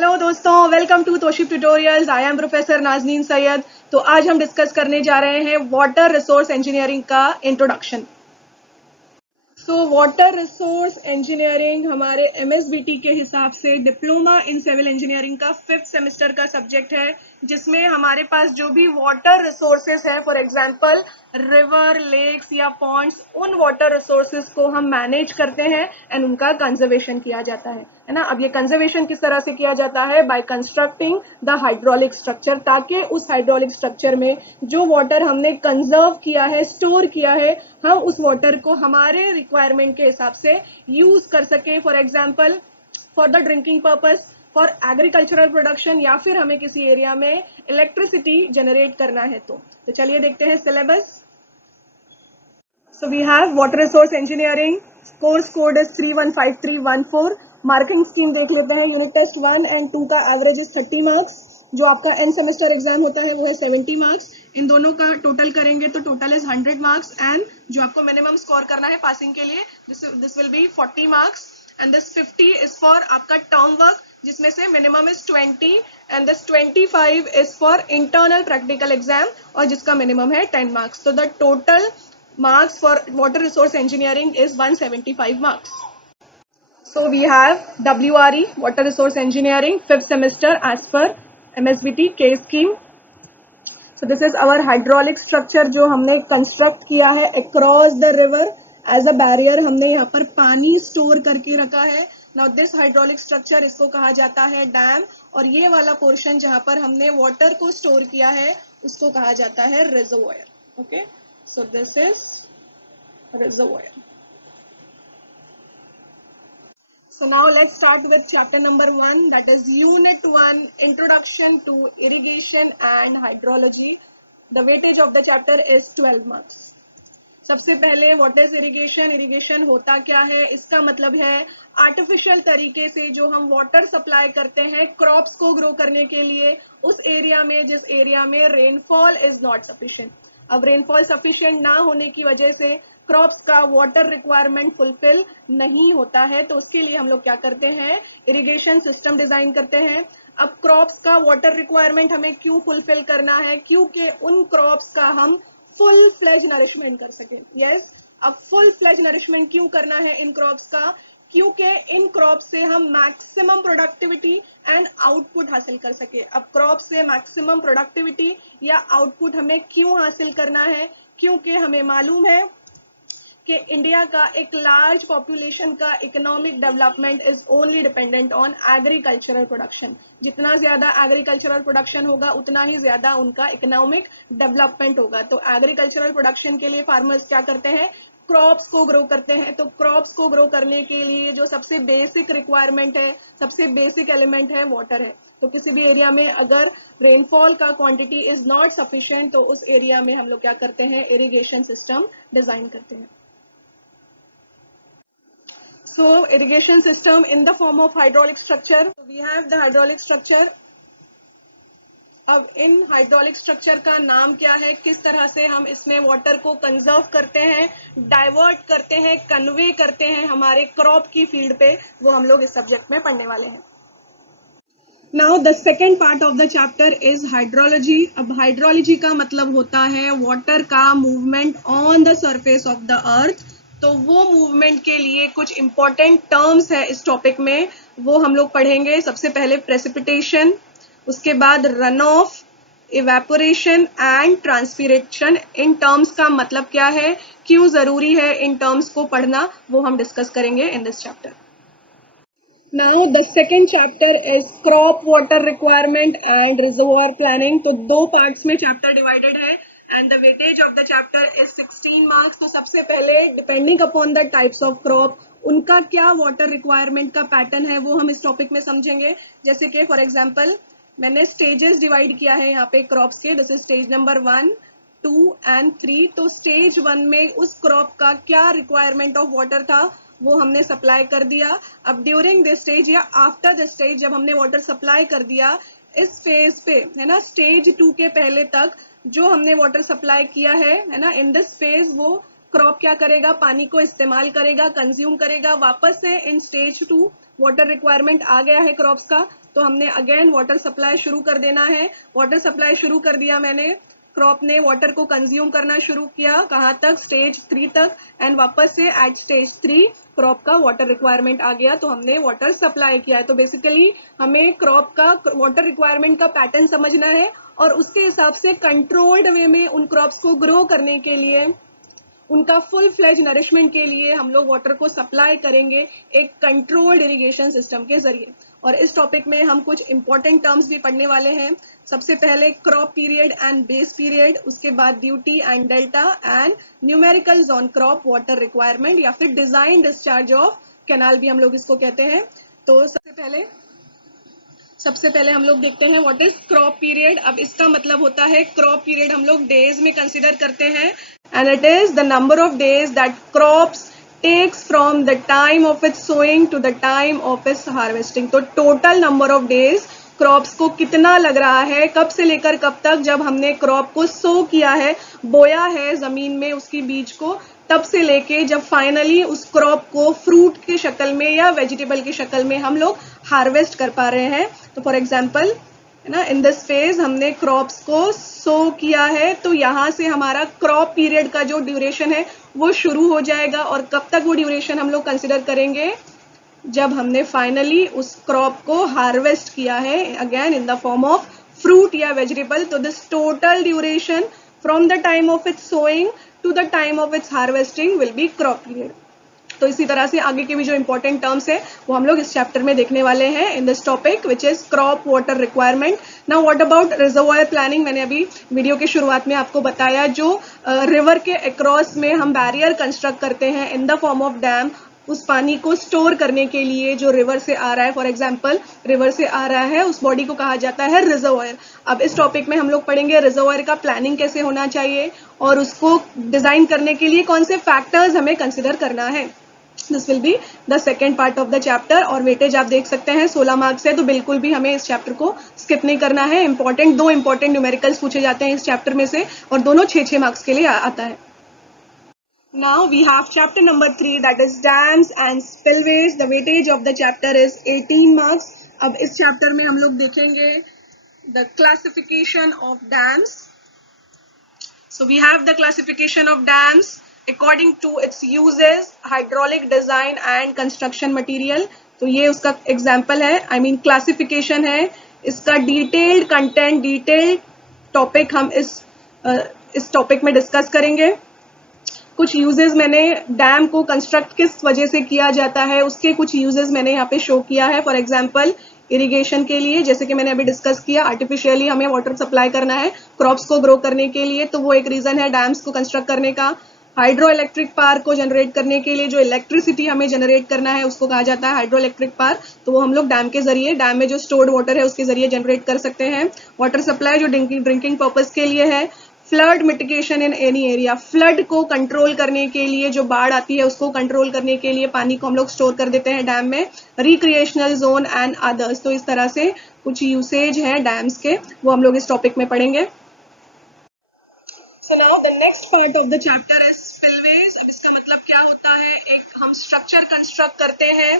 Hello दोस्तों, welcome to तोशिब tutorials. I am professor Nazneen Syed. तो आज हम डिस्कस करने जा रहे हैं वाटर रिसोर्स इंजीनियरिंग का इंट्रोडक्शन। वाटर रिसोर्स इंजीनियरिंग हमारे एमएसबीटी के हिसाब से डिप्लोमा इन सिविल इंजीनियरिंग का 5th सेमेस्टर का सब्जेक्ट है, जिसमें हमारे पास जो भी वाटर रिसोर्सेस है, फॉर एग्जांपल रिवर, लेक्स या पॉन्ड्स, उन वाटर रिसोर्सेस को हम मैनेज करते हैं एंड उनका कंजर्वेशन किया जाता है ना। अब ये कंजर्वेशन किस तरह से किया जाता है? By constructing the hydraulic structure, ताकि उस हाइड्रोलिक स्ट्रक्चर में जो वाटर हमने कंजर्व किया है, स्टोर किया है, हम उस वाटर को हमारे रिक्वायरमेंट के हिसाब से यूज कर सके। For example for the drinking purpose, for agricultural production, या फिर हमें किसी एरिया में इलेक्ट्रिसिटी जनरेट करना है। तो चलिए देखते हैं syllabus. So we have water resource engineering, course code is 315314। Marking scheme देख लेते हैं। यूनिट टेस्ट 1 and 2 का एवरेज इज 30 मार्क्स। जो आपका एंड सेमेस्टर एग्जाम होता है वो है 70 मार्क्स। इन दोनों का टोटल करेंगे तो टोटल इज 100 मार्क्स, एंड जो आपको मिनिमम स्कोर करना है पासिंग के लिए, this will be 40 marks, and this 50 is for आपका टर्म वर्क, जिसमें से minimum is 20, and this 25 is for internal practical exam, और जिसका मिनिमम है 10 मार्क्स। तो the total marks for water resource engineering is 175 marks. So we have WRE, water resource engineering, 5th semester as per MSBT K scheme. So this is our hydraulic structure जो हमने construct किया है across the river as a barrier। हमने यहाँ पर पानी store करके रखा है। Now this hydraulic structure, इसको कहा जाता है डैम, और ये वाला पोर्शन जहाँ पर हमने वाटर को स्टोर किया है उसको कहा जाता है reservoir. Okay, so this is reservoir. So now let's start with chapter number 1, that is unit 1, introduction to irrigation and hydrology. The weightage of the chapter is 12 marks. सबसे पहले व्हाट इज इरिगेशन? इरिगेशन होता क्या है? इसका मतलब है artificial तरीके से जो हम वाटर सप्लाई करते हैं क्रॉप्स को ग्रो करने के लिए उस एरिया में जिस एरिया में रेनफॉल इज नॉट सफिशिएंट। अब रेनफॉल सफिशिएंट ना होने की वजह से क्रॉप्स का वाटर रिक्वायरमेंट फुलफिल नहीं होता है, तो उसके लिए हम लोग क्या करते हैं? इरिगेशन सिस्टम डिजाइन करते हैं। अब क्रॉप्स का वाटर रिक्वायरमेंट हमें क्यों फुलफिल करना है? क्योंकि उन क्रॉप्स का हम फुल फ्लेज नरिशमेंट कर सके। यस, अब फुल फ्लेज नरिशमेंट क्यों करना है इन क्रॉप्स का? क्योंकि इन क्रॉप से हम मैक्सिमम प्रोडक्टिविटी एंड आउटपुट हासिल कर सके। अब क्रॉप से मैक्सिमम प्रोडक्टिविटी या आउटपुट हमें क्यों हासिल करना है? क्योंकि हमें मालूम है कि इंडिया का एक लार्ज पॉपुलेशन का economic development is only dependent on agricultural production. जितना ज्यादा एग्रीकल्चरल प्रोडक्शन होगा उतना ही ज्यादा उनका इकोनॉमिक डेवलपमेंट होगा। तो एग्रीकल्चरल प्रोडक्शन के लिए फार्मर्स क्या करते हैं? क्रॉप्स को ग्रो करते हैं। तो क्रॉप्स को ग्रो करने के लिए जो सबसे बेसिक रिक्वायरमेंट है, सबसे बेसिक एलिमेंट है, वाटर है। तो किसी भी एरिया में अगर रेनफॉल का क्वांटिटी इज नॉट सफिशिएंट तो उस एरिया में हम लोग क्या करते हैं? इरिगेशन सिस्टम डिजाइन करते हैं। So irrigation system in the form of hydraulic structure. So we have the hydraulic structure. अब इन हाइड्रोलिक स्ट्रक्चर का नाम क्या है? किस तरह से हम इसमें वाटर को कंजर्व करते हैं, डाइवर्ट करते हैं, कन्वे करते हैं हमारे क्रॉप की फील्ड पे, वो हम लोग इस सब्जेक्ट में पढ़ने वाले हैं। Now the second part of the chapter is hydrology. अब हाइड्रोलॉजी का मतलब होता है वाटर का movement on the surface of the earth. तो वो मूवमेंट के लिए कुछ इंपॉर्टेंट टर्म्स है इस टॉपिक में, वो हम लोग पढ़ेंगे। सबसे पहले प्रेसिपिटेशन, उसके बाद run of, evaporation and transpiration. In terms का मतलब क्या है, क्यों जरूरी है इन टर्म्स को पढ़ना, वो हम डिस्कस करेंगे in this chapter. Now the second chapter is crop water requirement and reservoir planning. तो दो पार्ट्स में चैप्टर डिवाइडेड है and the weightage of the chapter is 16 marks। तो सबसे पहले depending upon the types of crop उनका क्या water requirement का पैटर्न है वो हम इस टॉपिक में समझेंगे। जैसे कि फॉर एग्जांपल मैंने स्टेजेस डिवाइड किया है यहाँ पे क्रॉप्स के। This is stage number 1, 2 and 3। तो स्टेज 1 में उस क्रॉप का क्या रिक्वायरमेंट ऑफ वाटर था वो हमने सप्लाई कर दिया। अब ड्यूरिंग दिस स्टेज या आफ्टर दिस स्टेज जब हमने वाटर सप्लाई कर दिया, इस फेज पे है ना, स्टेज 2 के पहले तक जो हमने वाटर सप्लाई किया है ना, इन दिस फेज वो क्रॉप क्या करेगा? पानी को इस्तेमाल करेगा, कंज्यूम करेगा। वापस से इन स्टेज 2 वाटर रिक्वायरमेंट आ गया है क्रॉप्स का, तो हमने अगेन वाटर सप्लाई शुरू कर देना है। वाटर सप्लाई शुरू कर दिया मैंने, क्रॉप ने वाटर को कंज्यूम करना शुरू किया, कहाँ तक, स्टेज 3 तक, एंड वापस से एट स्टेज 3 क्रॉप का वाटर रिक्वायरमेंट आ गया, तो हमने वाटर सप्लाई किया है। तो बेसिकली हमें क्रॉप का वाटर रिक्वायरमेंट का पैटर्न समझना है और उसके हिसाब से कंट्रोल्ड वे में उन क्रॉप्स को ग्रो करने के लिए, उनका फुल फ्लेज नरिशमेंट के लिए हम लोग वाटर को सप्लाई करेंगे एक कंट्रोल्ड इरिगेशन सिस्टम के जरिए। और इस टॉपिक में हम कुछ इंपॉर्टेंट टर्म्स भी पढ़ने वाले हैं। सबसे पहले crop period and base period, उसके बाद duty and delta and numericals on crop water requirement या फिर डिजाइन डिस्चार्ज ऑफ कैनाल भी हम लोग इसको कहते हैं। तो सबसे पहले हम लोग देखते हैं व्हाट इज क्रॉप पीरियड। अब इसका मतलब होता है, क्रॉप पीरियड हम लोग डेज में कंसिडर करते हैं, and it is the number of days that crops takes from the time of its sowing to the time of its harvesting. तो total number of days crops को कितना लग रहा है, कब से लेकर कब तक, जब हमने क्रॉप को सो किया है, बोया है जमीन में उसकी बीज को, तब से लेके जब फाइनली उस क्रॉप को फ्रूट की शक्ल में या वेजिटेबल की शक्ल में हम लोग हार्वेस्ट कर पा रहे हैं। तो फॉर एग्जांपल है ना, इन दिस फेज हमने क्रॉप्स को सो किया है, तो यहाँ से हमारा क्रॉप पीरियड का जो ड्यूरेशन है वो शुरू हो जाएगा। और कब तक वो ड्यूरेशन हम लोग कंसिडर करेंगे, जब हमने फाइनली उस क्रॉप को हार्वेस्ट किया है, again in the form of fruit या वेजिटेबल। तो this total duration from the time of its sowing to the time of its harvesting will be crop period. तो इसी तरह से आगे के भी जो इंपॉर्टेंट टर्म्स है वो हम लोग इस चैप्टर में देखने वाले हैं in this topic which is crop water requirement. Now what about reservoir planning. मैंने अभी वीडियो के शुरुआत में आपको बताया, जो रिवर के अक्रॉस में हम बैरियर कंस्ट्रक्ट करते हैं इन द फॉर्म ऑफ डैम, उस पानी को स्टोर करने के लिए जो रिवर से आ रहा है, फॉर एग्जाम्पल रिवर से आ रहा है, उस बॉडी को कहा जाता है रिजर्वॉयर। अब इस टॉपिक में हम लोग पढ़ेंगे रिजर्वॉयर का प्लानिंग कैसे होना चाहिए और उसको डिजाइन करने के लिए कौन से फैक्टर्स हमें कंसिडर करना है। This will be the second part of the chapter. और वेटेज आप देख सकते हैं 16 मार्क्स है, तो बिल्कुल भी हमें इस चैप्टर को स्किप नहीं करना है। दो इंपॉर्टेंट न्यूमेरिकल्स पूछे जाते हैं इस चैप्टर में से और दोनों 6-6 मार्क्स के लिए आता है। Now we have chapter number 3, that is dams and spillways. The weightage of the chapter is 18 marks. अब इस चैप्टर में हम लोग देखेंगे the classification of dams. So we have the classification of dams according to its uses, hydraulic design and construction material. तो ये उसका example है, I mean classification है। इसका डिटेल्ड कंटेंट, डिटेल्ड टॉपिक हम इस टॉपिक में डिस्कस करेंगे। कुछ यूजेस मैंने डैम को कंस्ट्रक्ट किस वजह से किया जाता है उसके कुछ यूजेस मैंने यहाँ पे शो किया है। फॉर एग्जांपल इरिगेशन के लिए, जैसे कि मैंने अभी डिस्कस किया, आर्टिफिशियली हमें वाटर सप्लाई करना है क्रॉप्स को ग्रो करने के लिए, तो वो एक रीजन है डैम्स को कंस्ट्रक्ट करने का। हाइड्रो इलेक्ट्रिक पावर को जनरेट करने के लिए जो इलेक्ट्रिसिटी हमें जनरेट करना है उसको कहा जाता है हाइड्रो इलेक्ट्रिक पावर, तो वो हम लोग डैम के जरिए, डैम में जो स्टोर्ड वाटर है उसके जरिए जनरेट कर सकते हैं। वाटर सप्लाई जो ड्रिंकिंग पर्पज के लिए है। Flood mitigation in any area, flood को कंट्रोल करने के लिए, जो बाढ़ आती है उसको कंट्रोल करने के लिए पानी को हम लोग स्टोर कर देते हैं डैम में। रिक्रिएशनल जोन एंड अदर्स, तो इस तरह से कुछ यूसेज हैं डैम्स के, वो हम लोग इस टॉपिक में पढ़ेंगे। So now the next part of the chapter is spillways. अब इसका मतलब क्या होता है, एक हम स्ट्रक्चर कंस्ट्रक्ट करते हैं,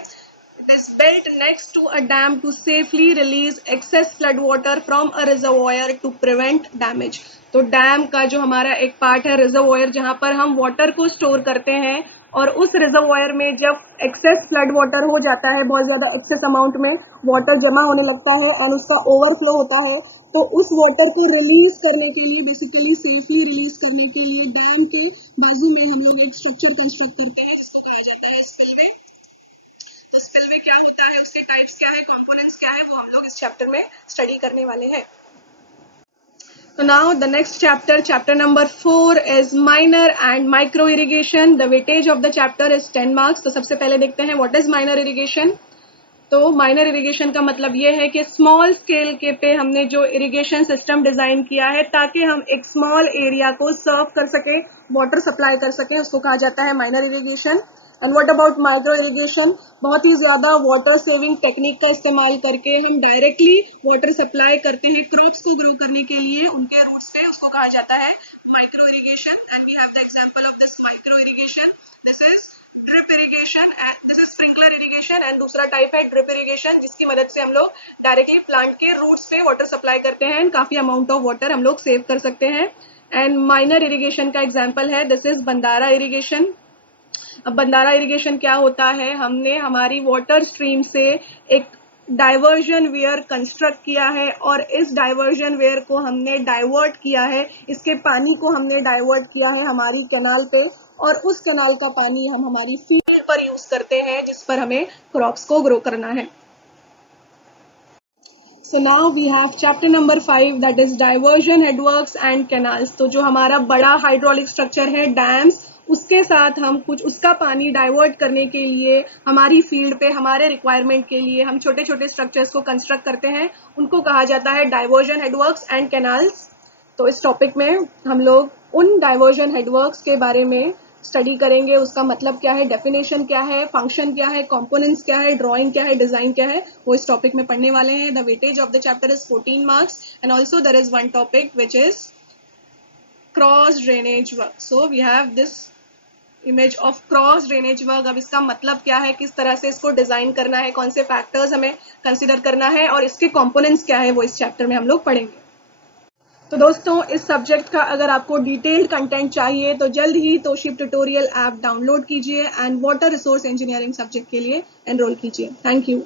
it is built next to a dam to safely release excess flood water from a reservoir to prevent damage. तो डैम का जो हमारा एक पार्ट है रिजर्वॉयर, जहां पर हम वाटर को स्टोर करते हैं और उस रिजर्वॉयर में जब एक्सेस फ्लड वाटर हो जाता है, बहुत ज्यादा एक्सेस अमाउंट में वाटर जमा होने लगता है और उसका ओवरफ्लो होता है, तो उस वाटर को रिलीज करने के लिए, बेसिकली सेफली रिलीज करने के लिए डैम के बाजू में हम लोग एक स्ट्रक्चर कंस्ट्रक्ट करते हैं जिसको कहा जाता है स्पिलवे। तो स्पिलवे क्या होता है, उसके टाइप्स क्या है, कंपोनेंट्स क्या है, वो हम लोग इस चैप्टर में स्टडी करने वाले हैं। So now the next chapter, chapter number 4 is minor and micro irrigation. The weightage of the chapter is 10 marks. तो सबसे पहले देखते हैं what is minor irrigation. तो माइनर इरिगेशन का मतलब ये है कि स्मॉल स्केल के पे हमने जो इरिगेशन सिस्टम डिजाइन किया है ताकि हम एक स्मॉल एरिया को सर्व कर सके, वाटर सप्लाई कर सके, उसको कहा जाता है minor irrigation. And what about micro irrigation, बहुत ही ज्यादा वाटर सेविंग टेक्निक का इस्तेमाल करके हम डायरेक्टली वाटर सप्लाई करते हैं क्रॉप्स को ग्रो करने के लिए उनके रूट्स पे, उसको कहा जाता है micro irrigation, and we have the example of this micro irrigation. This is drip irrigation, this is sprinkler irrigation, and दूसरा टाइप है ड्रिप इरिगेशन, जिसकी मदद से हम लोग डायरेक्टली प्लांट के रूट्स पे वाटर सप्लाई करते हैं, काफी अमाउंट ऑफ वाटर हम लोग सेव कर सकते हैं. एंड माइनर इरिगेशन का एग्जांपल है, दिस इज बंदारा इरिगेशन. अब बंदारा इरिगेशन क्या होता है, हमने हमारी वाटर स्ट्रीम से एक डाइवर्जन वेयर कंस्ट्रक्ट किया है और इस डाइवर्जन वेयर को हमने डाइवर्ट किया है, इसके पानी को हमने डाइवर्ट किया है हमारी कैनाल पे, और उस कैनाल का पानी हम हमारी फील्ड पर यूज करते हैं जिस पर हमें क्रॉप्स को ग्रो करना है. So now we have chapter number 5, that is diversion headworks and canals. तो जो हमारा बड़ा हाइड्रोलिक स्ट्रक्चर है डैम्स, उसके साथ हम कुछ उसका पानी डाइवर्ट करने के लिए हमारी फील्ड पे हमारे रिक्वायरमेंट के लिए हम छोटे छोटे स्ट्रक्चर्स को कंस्ट्रक्ट करते हैं, उनको कहा जाता है डाइवर्जन हेडवर्क्स एंड कैनाल्स. तो इस टॉपिक में हम लोग उन डाइवर्जन हेडवर्क्स के बारे में स्टडी करेंगे, उसका मतलब क्या है, डेफिनेशन क्या है, फंक्शन क्या है, कंपोनेंट्स क्या है, ड्राइंग क्या है, डिजाइन क्या है, वो इस टॉपिक में पढ़ने वाले हैं. The weightage of the chapter is 14 marks and also there is one topic which is cross drainage work. So we have this image of cross drainage work. अब इसका मतलब क्या है, किस तरह से इसको डिजाइन करना है, कौन से फैक्टर्स हमें कंसिडर करना है और इसके कंपोनेंट्स क्या है, वो इस चैप्टर में हम लोग पढ़ेंगे. तो दोस्तों, इस सब्जेक्ट का अगर आपको डिटेल्ड कंटेंट चाहिए तो जल्द ही तोशिब ट्यूटोरियल ऐप डाउनलोड कीजिए and water resource engineering subject के लिए एनरोल कीजिए. Thank you.